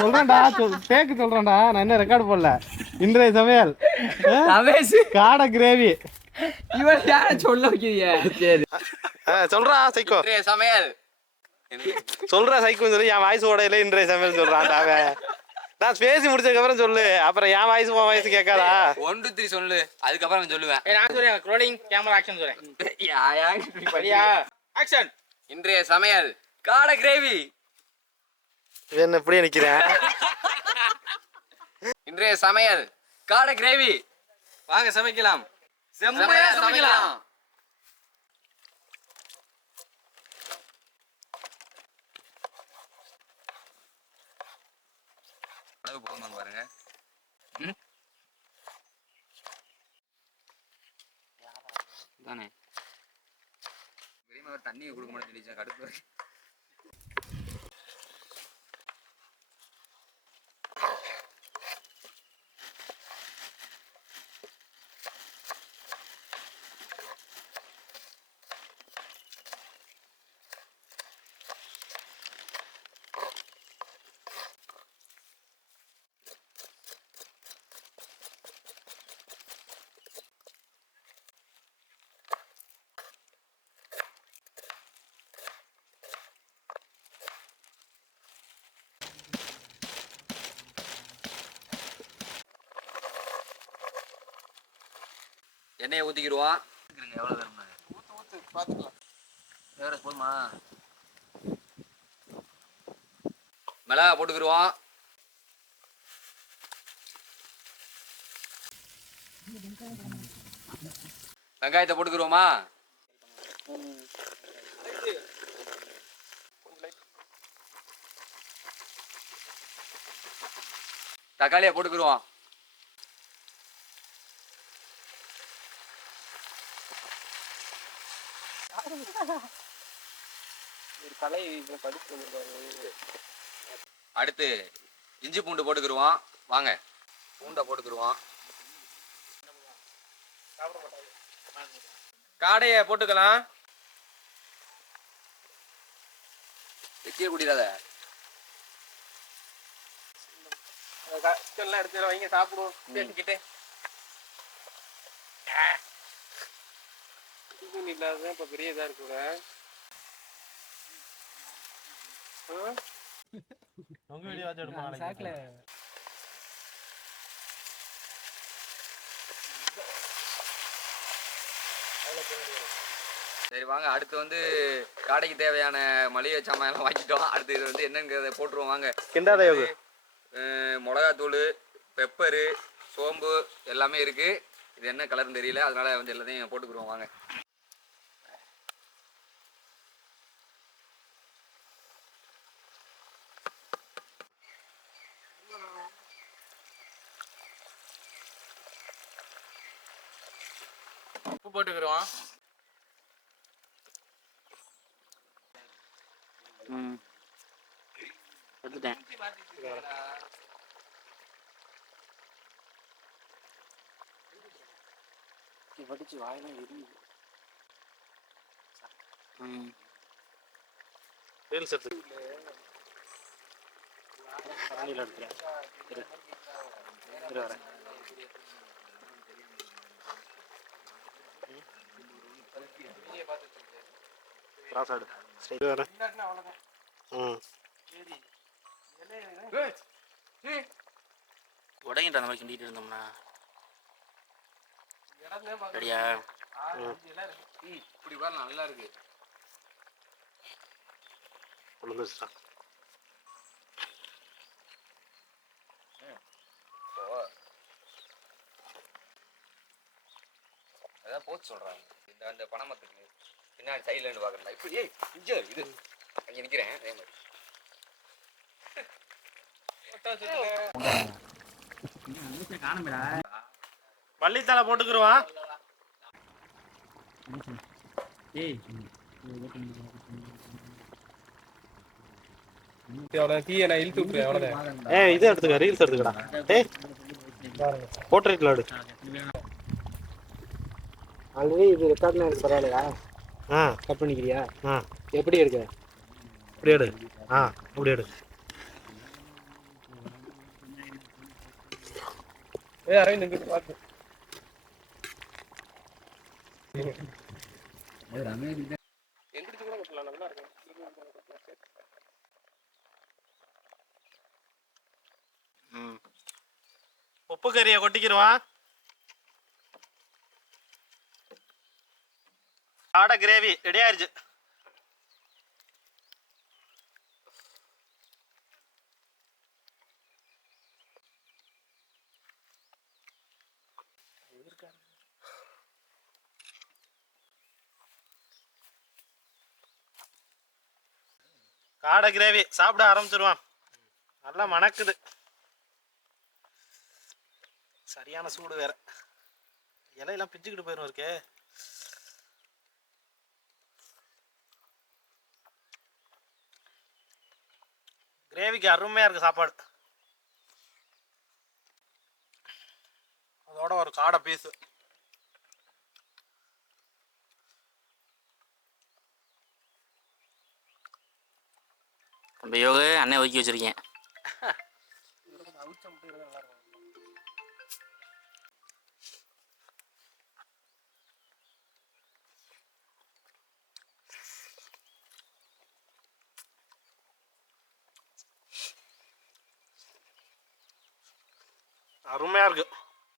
சொல்றேன்டா சொல்- தேக்கு சொல்றேன்டா நான் என்ன ரெக்கார்டு போடல. இன்றைய சமையல் காடை கிரேவி இவன் யார சொல்ல வைக்கிறீங்க? சொல்றா சைக்கோ. சமையல். சொல்றா சைக்கோன்னு சொல்லி என் வாய்ஸ் ஓடையில இன்றைய சமையல் சொல்றான் அவன். நான் பேசி முடிச்சதுக்கு அப்புறம் சொல்லு. அப்புறம் என் வாய்ஸ் உன் வாய்ஸ் கேட்காதா? ஒன் டூ த்ரீ சொல்லு. அதுக்கப்புறம் நான் சொல்லுவேன். நான் சொல்றேன் ரோலிங் கேமரா ஆக்ஷன் சொல்றேன்? ஆக்ஷன் இன்றைய சமையல். காடை கிரேவி என்ன இப்படியே நிக்கிறேன் இன்றைய சமையல் காடை கிரேவி. வாங்க சமைக்கலாம். செம்மையா சமைக்கலாம். அளவு போதுமாங்க பாருங்க. ம்? தானே தண்ணியை கொடுக்க மாட்டேன்னு சொல்லிச்சேன் கடுப்பு எண்ணெயை ஊற்றிக்கிடுவோம் எவ்வளோ வேணும்னா. ஊற்று ஊற்று பார்த்துக்கலாம் வேற போதுமா? மிளகா போட்டுக்கிடுவோம் வெங்காயத்தை போட்டுக்கிடுவோமா? தக்காளியை போட்டுக்கிடுவோம். கலை படிப்பு அடுத்து இஞ்சி பூண்டு போட்டுக்கிடுவோம் வாங்க. பூண்டை போட்டுக்கிடுவோம் காடையை போட்டுக்கலாம். வெட்டிய குடிடாத சிக்கன்லாம் எடுத்து வைங்க சாப்பிடுவோம். பேசிக்கிட்டே. சிக்கன் இல்லாததான் இப்போ பெரிய இதாக இருக்குங்க உங்க வீடியோ வச்சு எடுப்போம் நாளைக்கு. சரி வாங்க. அடுத்து வந்து காடைக்கு தேவையான மளிகை சாமான் வாங்கிட்டோம். அடுத்து இது வந்து என்னங்கிறத போட்டுருவோம். வாங்க. கிண்டாத யோகு மிளகாத்தூள் பெப்பரு சோம்பு எல்லாமே இருக்கு. இது என்ன கலர்னு தெரியல. அதனால வந்து எல்லாத்தையும் போட்டுக்கிடுவோம் வாங்க. உப்பு போட்டுக்கிறோம். ம். எடுத்துட்டேன். படிச்சு வாயெல்லாம் எரியுது. ம். ரீல்ஸ் எடுத்து. தண்ணியில் எடுத்துறேன் இரு. இரு வரேன். கிராஸ் ஆடு ஸ்ட்ரைட் வரேன் ம். உடையின்ற அந்த மாதிரி கிண்டிட்டு இருந்தோம்னா. ம். இப்படி நல்லா இருக்கு. அதான் போச்சு சொல்றாங்க. இந்த அந்த பணமத்துக்கு பின்னாடி சைடுல இருந்து பாக்குறேன் இப்படி ஏய் இங்க இது. அங்க நிக்கிறேன் அதே மாதிரி. மல்லித்தலை ஏ இது எடுத்துக்க ரீல்ஸ் எடுத்துக்கடா. ஏய் போர்ட்ரேட்ல எடு. ஆல்ரெடி இது ரெக்கார்ட்லாம் எனக்கு பரவாயில்லையா? ஆ. கட் பண்ணிக்கிறியா? ஆ. எப்படி எடுக்க? இப்படி எடு. ஆ இப்படி எடு. ஏ அரவிந்த் இங்கிட்டு பார்த்து எந்திரிச்சு கூட கட்டலாம் நல்லா இருக்கும் ம். உப்பு கறியை கொட்டிக்கிருவான் காடை கிரேவி ரெடி ஆயிருச்சு. காடை கிரேவி சாப்பிட ஆரம்பிச்சிருவான். நல்லா மணக்குது. சரியான சூடு வேற. இலையெல்லாம் பிச்சுக்கிட்டு போயிடும் இருக்கே. கிரேவிக்கு அருமையா இருக்கு சாப்பாடு. அதோட ஒரு காடை பீஸு நம்ம யோக அண்ணன் ஒதுக்கி வச்சிருக்கேன். அருமையாக இருக்குது